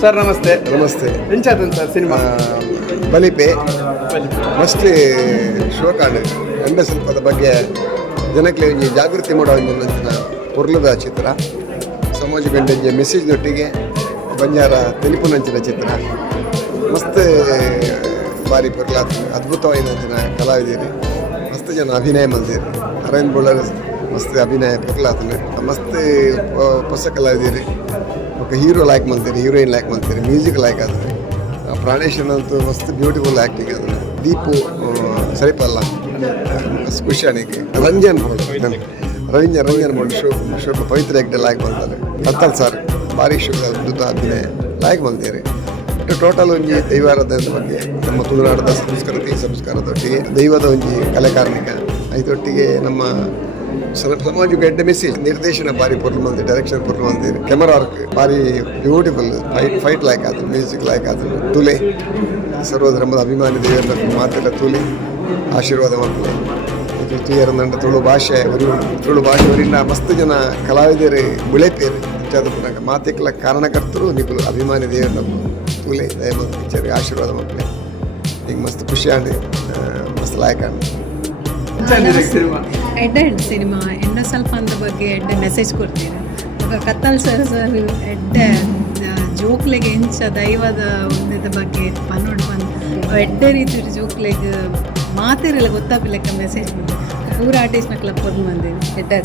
Sir ನಮಸ್ತೆ. ನಮಸ್ತೆ. ಎಂಚಾದನ್ sir cinema ಬಲಿಪೆ ಮಸ್ಟ್ಲಿ ಶೋಕಾಂಡ್ ಎಂಡ ಶಿಲ್ಪದ ಬಗ್ಗೆ ಜನಕ್ಕೆ ಜಾಗೃತಿ ಮಾಡೋ ಒಂದು ಪೊರ್ಲದ ಚಿತ್ರ ಸಮಾಜ ಗಂಡಂಜೆ ಮೆಸೇಜ್ನೊಟ್ಟಿಗೆ ಬಂಜಾರ ತೆಲುಪುನಂಚಿನ ಚಿತ್ರ ಮಸ್ತ್ ಬಾರಿ ಪೊರ್ಲ ಅದ್ಭುತವಾದ ಕಲಾವಿದಿರಿ ಮಸ್ತ್ ಜನ ಅಭಿನಯ ಮಂದಿರಿ ಅರವಿಂದ್ ಬುಳ್ಳರ್ ಮಸ್ತ್ ಅಭಿನಯ ಪೊರ್ಲಾತನ ಮಸ್ತ್ ಹೊಸ ಕಲಾವಿದಿರಿ ఒక హీరో లైక్ మంతేరు హీరోయిన్ లైక్ మంతేరు మ్యూజిక్ లైక్ ಅದು ಪ್ರಾಣೇಶನ್ ಅಂತೂ ಮಸ್ತ್ ಬ್ಯೂಟಿಫುಲ್ ಆ್ಯಕ್ಟಿಂಗ್ ಅದು ದೀಪು ಸರಿಪಲ್ಲ ಖುಷಿಯಾಣಿಗೆ Ranjan bold show Pavitra Hegde like ಬಂತಾರೆ ಕತ್ತಲ್ ಸರ್ ಭಾರಿ ಶೋ ಅದ್ಭುತ ಅಭಿನಯ ಲೈಕ್ ಬಂತೀರಿ ಟೋಟಲ್ ಒಂಜಿ ದೈವಾರಾಧನೆ ಬಗ್ಗೆ ನಮ್ಮ ತುಳುನಾಡದ ಸಂಸ್ಕಾರದೊಟ್ಟಿಗೆ ದೈವದ ಒಂಜಿ ಕಲೆಕಾರ್ಮಿಕ ಐದೊಟ್ಟಿಗೆ ನಮ್ಮ ಸಮಾಜಕ್ಕೆ ಎಡ್ಡೆ ಮೆಸೇಜ್ ನಿರ್ದೇಶನ ಭಾರಿ ಪೊರ್ಲು ಮಂದಿ ಡೈರೆಕ್ಷನ್ ಪೊರ್ಲು ಮಂದಿರಿ ಕೆಮರಾ ವರ್ಕ್ ಭಾರಿ ಬ್ಯೂಟಿಫುಲ್ ಫೈಟ್ ಲೈಕ್ ಆದ್ರು ಮ್ಯೂಸಿಕ್ ಲೈಕ್ ಆದ್ರು ತುಲೆ ಸರ್ವಧರ್ಮದ ಅಭಿಮಾನಿ ದೇವರ ಮಾತೆಲ್ಲ ತುಲೆ ಆಶೀರ್ವಾದ ಮಾಡ್ತಾರೆ ಇದು ತುಯರಂದಂಡ ತುಳು ಭಾಷೆ ಅವರಿಂದ ಮಸ್ತ್ ಜನ ಕಲಾವಿದರು ಬಿಳೆಪೇರು ಪುನಃ ಮಾತಿಕ್ಲ ಕಾರಣಕರ್ತರು ನಿಪುಲು ಅಭಿಮಾನಿ ದೇವರ ತುಲೆ ದಯಮಂತ್ ಪಿಕ್ಚರ್ಗೆ ಆಶೀರ್ವಾದ ಮಾಡ್ತಾರೆ ಈಗ ಮಸ್ತ್ ಖುಷಿ ಆಂಡಿ ಮಸ್ತ್ ಲಾಯಕ್ ಆಂಡಿ ಎಡ್ಡೆ ಸಿನಿಮಾ ಎನ್ನ ಸ್ವಲ್ಪ ಅಂದ ಬಗ್ಗೆ ಎಡ್ಡೆ ಮೆಸೇಜ್ ಕೊಡ್ತೀರ ಕತ್ತಲ್ ಸರ್ ಎಡ್ಡೆ ಜೋಕ್ಲೆಗೆ ಎಂಚ ದೈವದ ಒಂದಿದ ಬಗ್ಗೆ ಪನ್ನೋಡು ಬಂದು ಎಡ್ಡೆ ರೀತಿ ಜೋಕ್ಲೆಗೆ ಮಾತಿರಲ್ಲ ಗೊತ್ತಾಗಲಿಕ್ಕ ಮೆಸೇಜ್ ಪೂರ ಆರ್ಟಿಸ್ಟ್ನ ಕ್ಲಬ್ ಕೊಟ್ಟು ಬಂದೇನೆ ಎಡ್ಡೆ